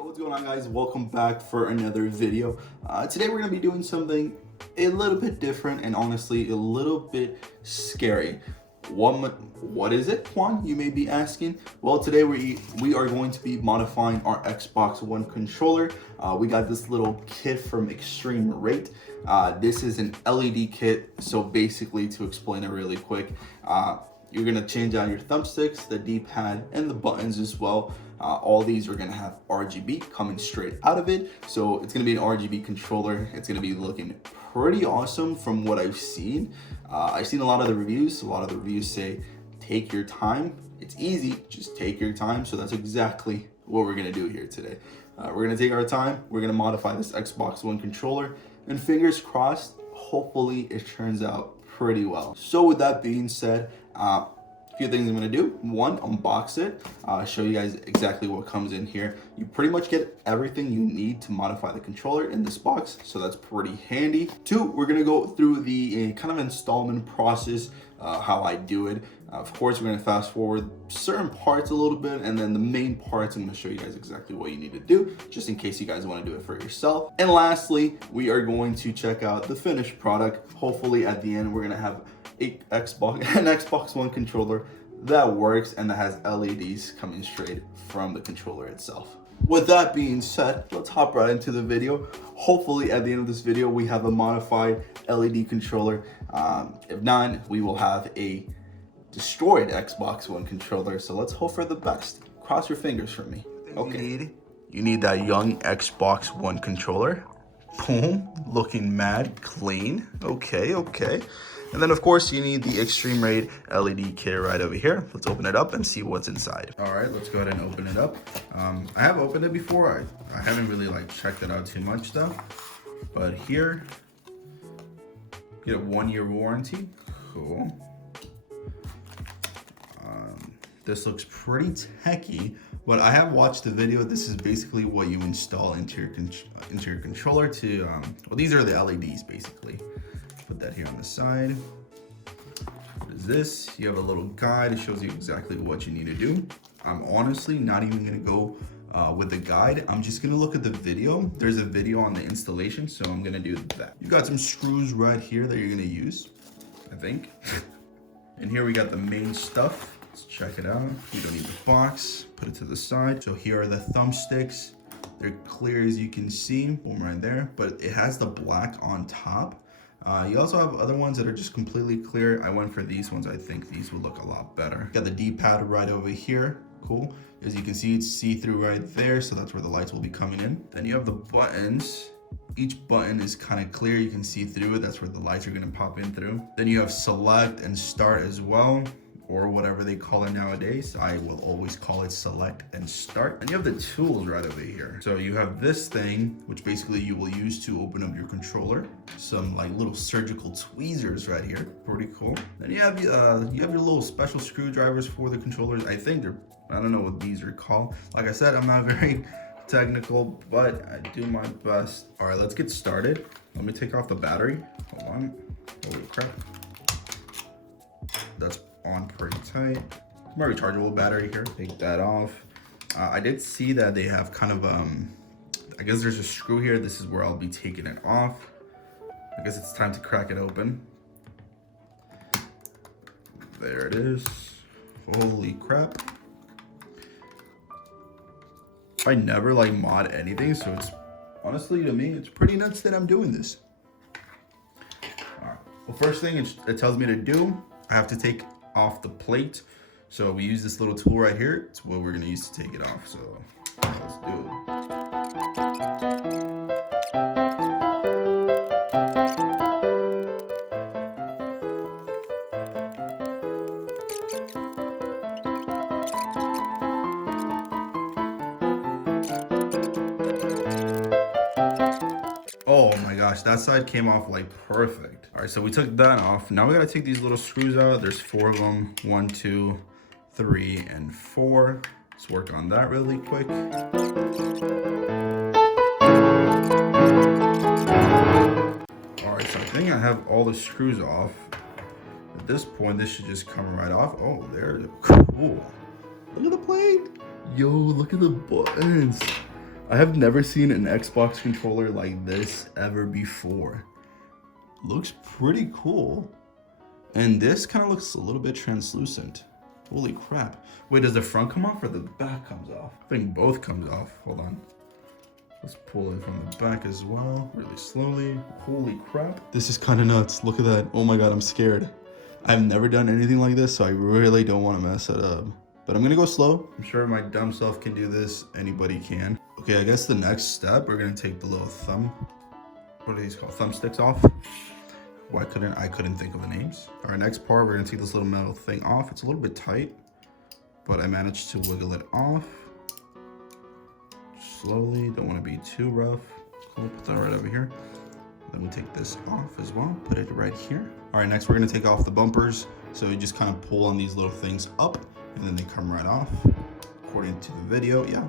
Yo, what's going on, guys? Welcome back for another video. Today we're going to be doing something a little bit different and honestly a little bit scary. What is it, Juan? You may be asking. Well, today we are going to be modifying our Xbox One controller. We got this little kit from Extreme Rate. This is an LED kit, so basically, to explain it really quick, you're gonna change out your thumbsticks, the D-pad, and the buttons as well. All these are gonna have RGB coming straight out of it. So it's gonna be an RGB controller. It's gonna be looking pretty awesome from what I've seen. I've seen a lot of the reviews. A lot of the reviews say, take your time. It's easy, just take your time. So that's exactly what we're gonna do here today. We're gonna take our time. We're gonna modify this Xbox One controller, and fingers crossed, hopefully it turns out pretty well. So with that being said, a few things I'm gonna do. One, unbox it, show you guys exactly what comes in here. You pretty much get everything you need to modify the controller in this box, so that's pretty handy. Two, we're gonna go through the kind of installment process, how I do it. Of course, we're gonna fast forward certain parts a little bit, and then the main parts, I'm gonna show you guys exactly what you need to do, just in case you guys wanna do it for yourself. And lastly, we are going to check out the finished product. Hopefully at the end, we're gonna have an Xbox One controller that works and that has LEDs coming straight from the controller itself. With that being said, let's hop right into the video. Hopefully at the end of this video, we have a modified LED controller. If not, we will have a destroyed Xbox One controller. So let's hope for the best. Cross your fingers for me. Okay. You need that young Xbox One controller. Boom, looking mad clean. Okay. And then of course you need the Extreme Rate LED kit right over here. Let's open it up and see what's inside. All right, let's go ahead and open it up. I have opened it before. I haven't really checked it out too much though. But here, you get a 1-year warranty. Cool. This looks pretty techy, but I have watched the video. This is basically what you install into your controller to, well, these are the LEDs basically. Put that here on the side. What is this? You have a little guide. It shows you exactly what you need to do. I'm honestly not even gonna go with the guide. I'm just gonna look at the video. There's a video on the installation, so I'm gonna do that. You got some screws right here that you're gonna use, I think. And here we got the main stuff. Let's check it out. You don't need the box. Put it to the side. So here are the thumbsticks. They're clear as you can see. Boom, right there. But it has the black on top. You also have other ones that are just completely clear. I went for these ones. I think these would look a lot better. Got the D-pad right over here. Cool. As you can see, it's see-through right there. So that's where the lights will be coming in. Then you have the buttons. Each button is kind of clear. You can see through it. That's where the lights are going to pop in through. Then you have select and start as well, or whatever they call it nowadays. I will always call it select and start. And you have the tools right over here. So you have this thing, which basically you will use to open up your controller. Some little surgical tweezers right here. Pretty cool. Then you have your little special screwdrivers for the controllers. I think I don't know what these are called. Like I said, I'm not very technical, but I do my best. All right, let's get started. Let me take off the battery. Hold on. Holy crap. That's on pretty tight. My rechargeable battery here. Take that off. I did see that they have kind of I guess there's a screw here. This is where I'll be taking it off. I guess it's time to crack it open. There it is. Holy crap. I never mod anything, so it's honestly, to me, it's pretty nuts that I'm doing this. All right. Well, first thing it tells me to do, I have to take off the plate. So we use this little tool right here. It's what we're gonna use to take it off. So let's do it. Oh my gosh, that side came off perfect. All right, so we took that off. Now we gotta take these little screws out. There's 4 of them. 1, 2, 3, and 4. Let's work on that really quick. All right, so I think I have all the screws off. At this point, this should just come right off. Oh, there it is. Cool. Look at the plate. Yo, look at the buttons. I have never seen an Xbox controller like this ever before. Looks pretty cool. And this kind of looks a little bit translucent. Holy crap. Wait, does the front come off or the back comes off? I think both comes off. Hold on. Let's pull it from the back as well, really slowly. Holy crap. This is kind of nuts. Look at that. Oh my God, I'm scared. I've never done anything like this, so I really don't want to mess it up. But I'm gonna go slow. I'm sure my dumb self can do this. Anybody can. Okay, I guess the next step, we're gonna take the little what are these called? Thumbsticks off. I couldn't think of the names. All right, next part, we're gonna take this little metal thing off. It's a little bit tight, but I managed to wiggle it off. Slowly, don't wanna be too rough. Cool, put that right over here. Then we take this off as well, put it right here. All right, next we're gonna take off the bumpers. So you just kind of pull on these little things up and then they come right off. According to the video, yeah.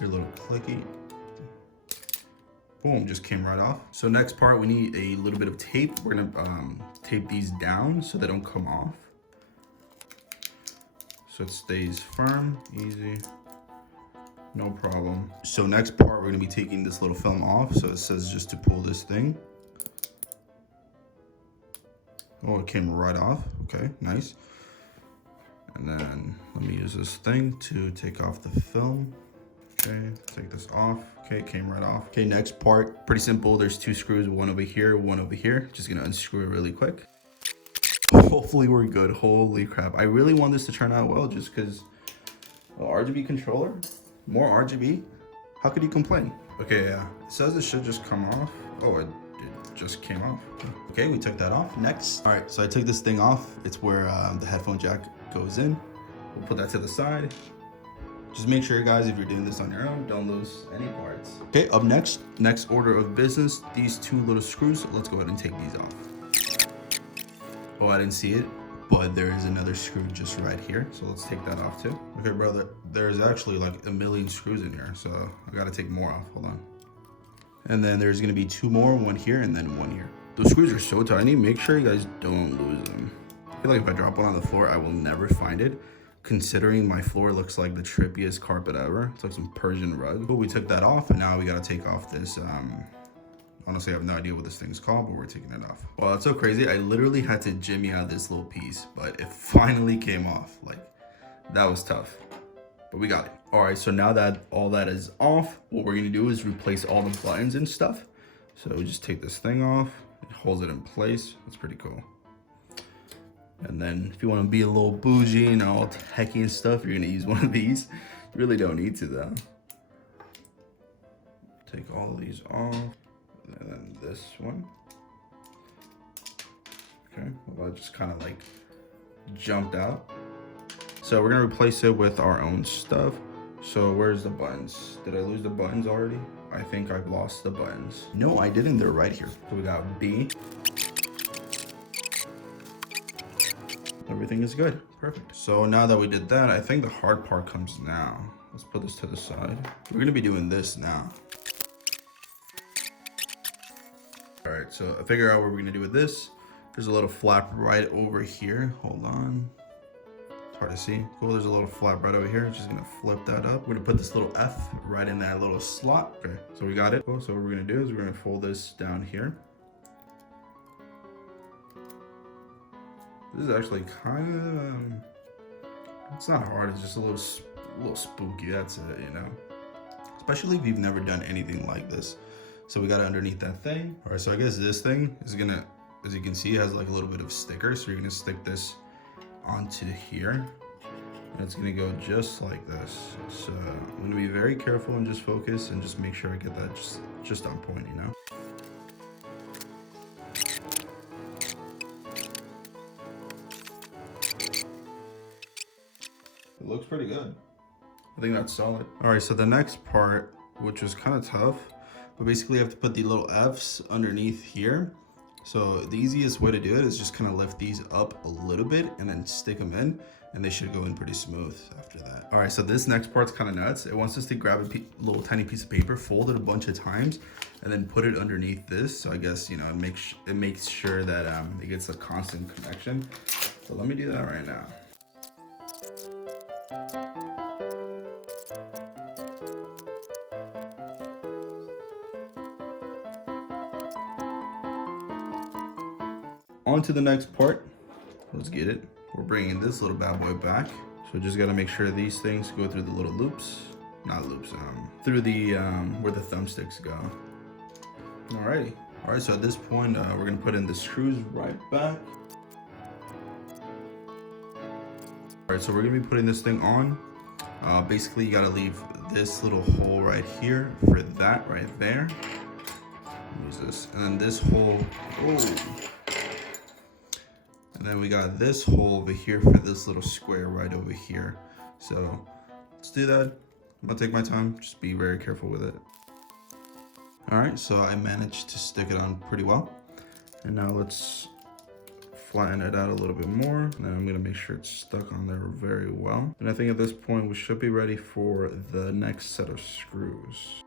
Your little clicky. Boom, just came right off. So next part, we need a little bit of tape. We're gonna tape these down so they don't come off. So it stays firm, easy, no problem. So next part, we're gonna be taking this little film off. So it says just to pull this thing. Oh, it came right off, okay, nice. And then let me use this thing to take off the film. Okay, take this off. Okay, it came right off. Okay, next part, pretty simple. There's two screws, one over here, one over here. Just gonna unscrew it really quick. Hopefully we're good. Holy crap. I really want this to turn out well just because RGB controller, more RGB. How could you complain? Okay, yeah, it says it should just come off. Oh, it just came off. Okay, we took that off. Next. All right, so I took this thing off. It's where the headphone jack goes in. We'll put that to the side. Just make sure, guys, if you're doing this on your own, don't lose any parts. Okay, up next order of business, these two little screws. Let's go ahead and take these off. Oh, I didn't see it, but there is another screw just right here. So let's take that off too. Okay, brother, there's actually like a million screws in here. So I gotta take more off, hold on. And then there's gonna be two more, one here and then one here. Those screws are so tiny, make sure you guys don't lose them. I feel like if I drop one on the floor, I will never find it. Considering my floor looks like the trippiest carpet ever. It's like some Persian rug. But we took that off and now we gotta take off this, honestly, I have no idea what this thing's called, but we're taking it off. Wow, that's so crazy. I literally had to jimmy out this little piece, but it finally came off. Like, that was tough, but we got it. All right, so now that all that is off, what we're gonna do is replace all the buttons and stuff. So we just take this thing off, it holds it in place. That's pretty cool. And then if you want to be a little bougie and all techy and stuff, you're gonna use one of these. You really don't need to though. Take all of these off. And then this one. Okay, well that just kind of like jumped out. So we're gonna replace it with our own stuff. So where's the buttons? Did I lose the buttons already? I think I've lost the buttons. No, I didn't, they're right here. So we got B. Everything is good, perfect. So now that we did that, I think the hard part comes now. Let's put this to the side. We're gonna be doing this now. All right, so I figure out what we're gonna do with this. There's a little flap right over here. Hold on. It's hard to see. Cool, there's a little flap right over here. Just gonna flip that up. We're gonna put this little F right in that little slot. Okay, so we got it. Cool, so what we're gonna do is we're gonna fold this down here. This is actually kind of, it's not hard, it's just a little spooky, that's it, you know? Especially if you've never done anything like this. So we got it underneath that thing. All right, so I guess this thing is gonna, as you can see, it has like a little bit of sticker. So you're gonna stick this onto here. And it's gonna go just like this. So I'm gonna be very careful and just focus and just make sure I get that just on point, you know? It looks pretty good. I think that's solid. All right, so the next part, which was kind of tough, but basically you have to put the little Fs underneath here. So the easiest way to do it is just kind of lift these up a little bit and then stick them in, and they should go in pretty smooth after that. All right, so this next part's kind of nuts. It wants us to grab a little tiny piece of paper, fold it a bunch of times, and then put it underneath this. So I guess, you know, it makes sure that it gets a constant connection. So let me do that right now. on to the next part. Let's get it. We're bringing this little bad boy back. So just gotta make sure these things go through the little loops. Not loops, through the, where the thumbsticks go. Alrighty. Alright, so at this point, we're gonna put in the screws right back. Alright, so we're gonna be putting this thing on. Basically, you gotta leave this little hole right here for that right there. Use this, and then this hole. Oh. And then we got this hole over here for this little square right over here. So let's do that. I'm gonna take my time. Just be very careful with it. All right, so I managed to stick it on pretty well. And now let's flatten it out a little bit more. And then I'm gonna make sure it's stuck on there very well. And I think at this point, we should be ready for the next set of screws.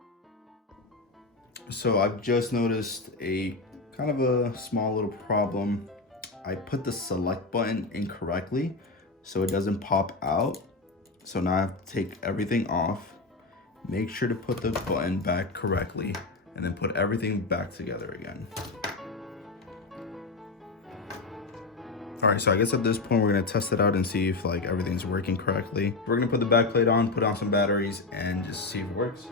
So I've just noticed a kind of a small little problem. I put the select button incorrectly, so it doesn't pop out. So now I have to take everything off, make sure to put the button back correctly, and then put everything back together again. All right, so I guess at this point, we're gonna test it out and see if like everything's working correctly. We're gonna put the back plate on, put on some batteries, and just see if it works.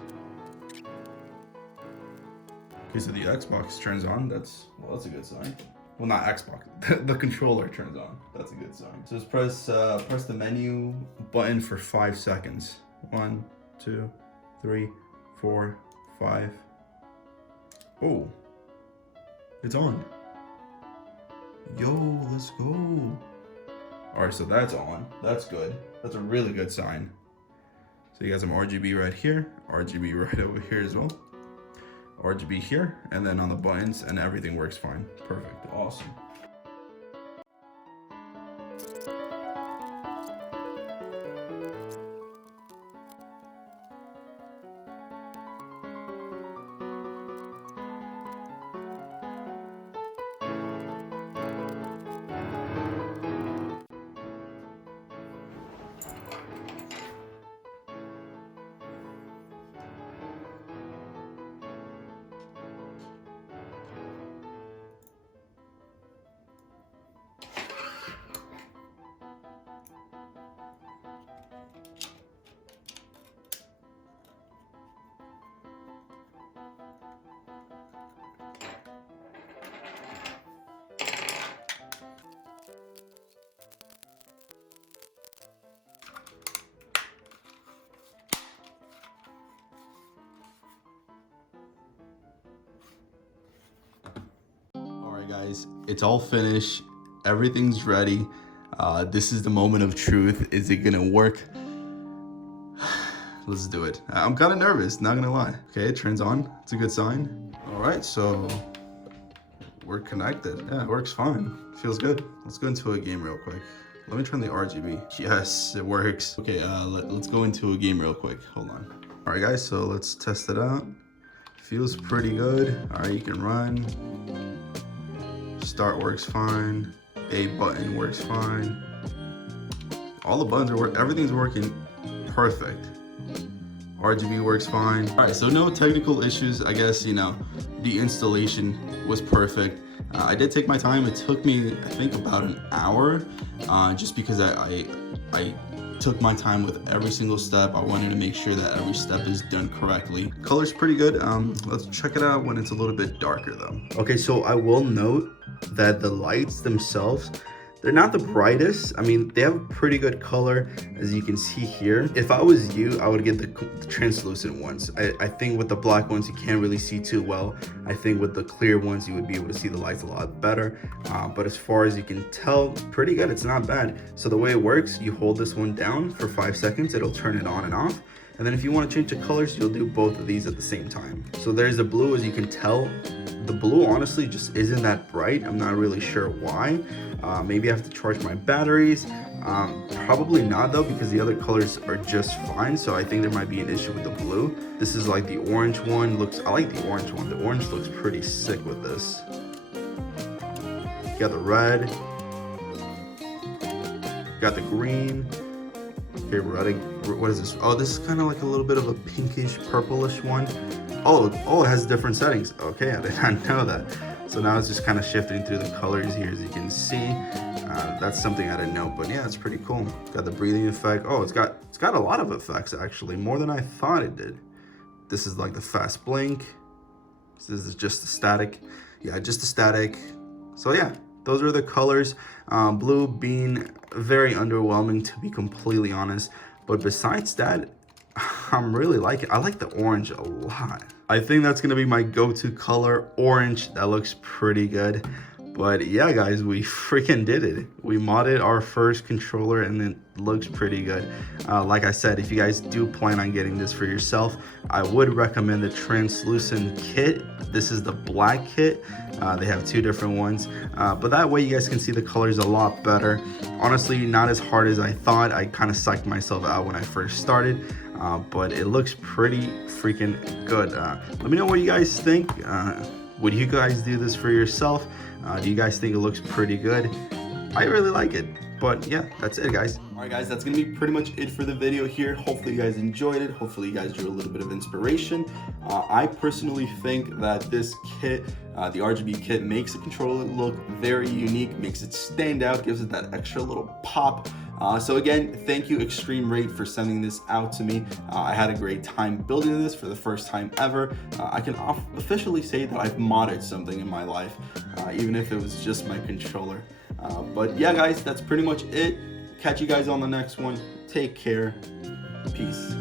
Okay, so the Xbox turns on. That's a good sign. Well, not Xbox. The controller turns on. That's a good sign. So just press the menu button for 5 seconds. 1, 2, 3, 4, 5. Oh, it's on. Yo, let's go. All right, so that's on. That's good. That's a really good sign. So you got some RGB right here, RGB right over here as well. RGB here, and then on the buttons, and everything works fine. Perfect, awesome. Guys, it's all finished, everything's ready. This is the moment of truth. Is it gonna work? Let's do it. I'm kind of nervous, not gonna lie. Okay, it turns on. It's a good sign. All right, so we're connected. Yeah, it works fine. Feels good. Let's go into a game real quick. Let me turn the RGB. Yes, it works. Okay, let's go into a game real quick. Hold on. All right, guys, so let's test it out. Feels pretty good. All right, you can run. Start works fine. A button works fine. All the buttons are working. Everything's working perfect. RGB works fine. All right, so no technical issues. I guess, you know, the installation was perfect. I did take my time. It took me, I think, about an hour, just because I took my time with every single step. I wanted to make sure that every step is done correctly. Color's pretty good. Let's check it out when it's a little bit darker though. Okay, so I will note that the lights themselves, they're not the brightest. I mean, they have pretty good color, as you can see here. If I was you, I would get the translucent ones. I think with the black ones, you can't really see too well. I think with the clear ones, you would be able to see the lights a lot better. But as far as you can tell, pretty good. It's not bad. So the way it works, you hold this one down for 5 seconds. It'll turn it on and off. And then if you want to change the colors, you'll do both of these at the same time. So there's the blue, as you can tell. The blue honestly just isn't that bright. I'm not really sure why. Maybe I have to charge my batteries. Probably not though, because the other colors are just fine. So I think there might be an issue with the blue. This is like the orange one. I like the orange one. The orange looks pretty sick with this. You got the red. You got the green. Okay, red. What is this? Oh, this is kind of like a little bit of a pinkish, purplish one. Oh, it has different settings. Okay, I did not know that. So now it's just kind of shifting through the colors here, as you can see. That's something I didn't know, but yeah, it's pretty cool. Got the breathing effect. Oh, it's got a lot of effects actually, more than I thought it did. This is like the fast blink. This is just the static. Yeah, just the static. So yeah, those are the colors. Blue being very underwhelming, to be completely honest. But besides that, I'm really liking it. I like the orange a lot. I think that's gonna be my go-to color, orange. That looks pretty good. But yeah, guys, we freaking did it. We modded our first controller and it looks pretty good. Like I said, if you guys do plan on getting this for yourself, I would recommend the translucent kit. This is the black kit. They have two different ones, but that way you guys can see the colors a lot better. Honestly, not as hard as I thought. I kind of psyched myself out when I first started, but it looks pretty freaking good. Let me know what you guys think. Would you guys do this for yourself? Do you guys think it looks pretty good? I really like it. But yeah, that's it, guys. Alright guys, that's gonna be pretty much it for the video here. Hopefully you guys enjoyed it. Hopefully you guys drew a little bit of inspiration. I personally think that this kit, the RGB kit, makes the controller look very unique, makes it stand out, gives it that extra little pop. So again, thank you Extreme Rate for sending this out to me. I had a great time building this for the first time ever. I can officially say that I've modded something in my life, even if it was just my controller. But yeah guys, that's pretty much it. Catch you guys on the next one. Take care. Peace.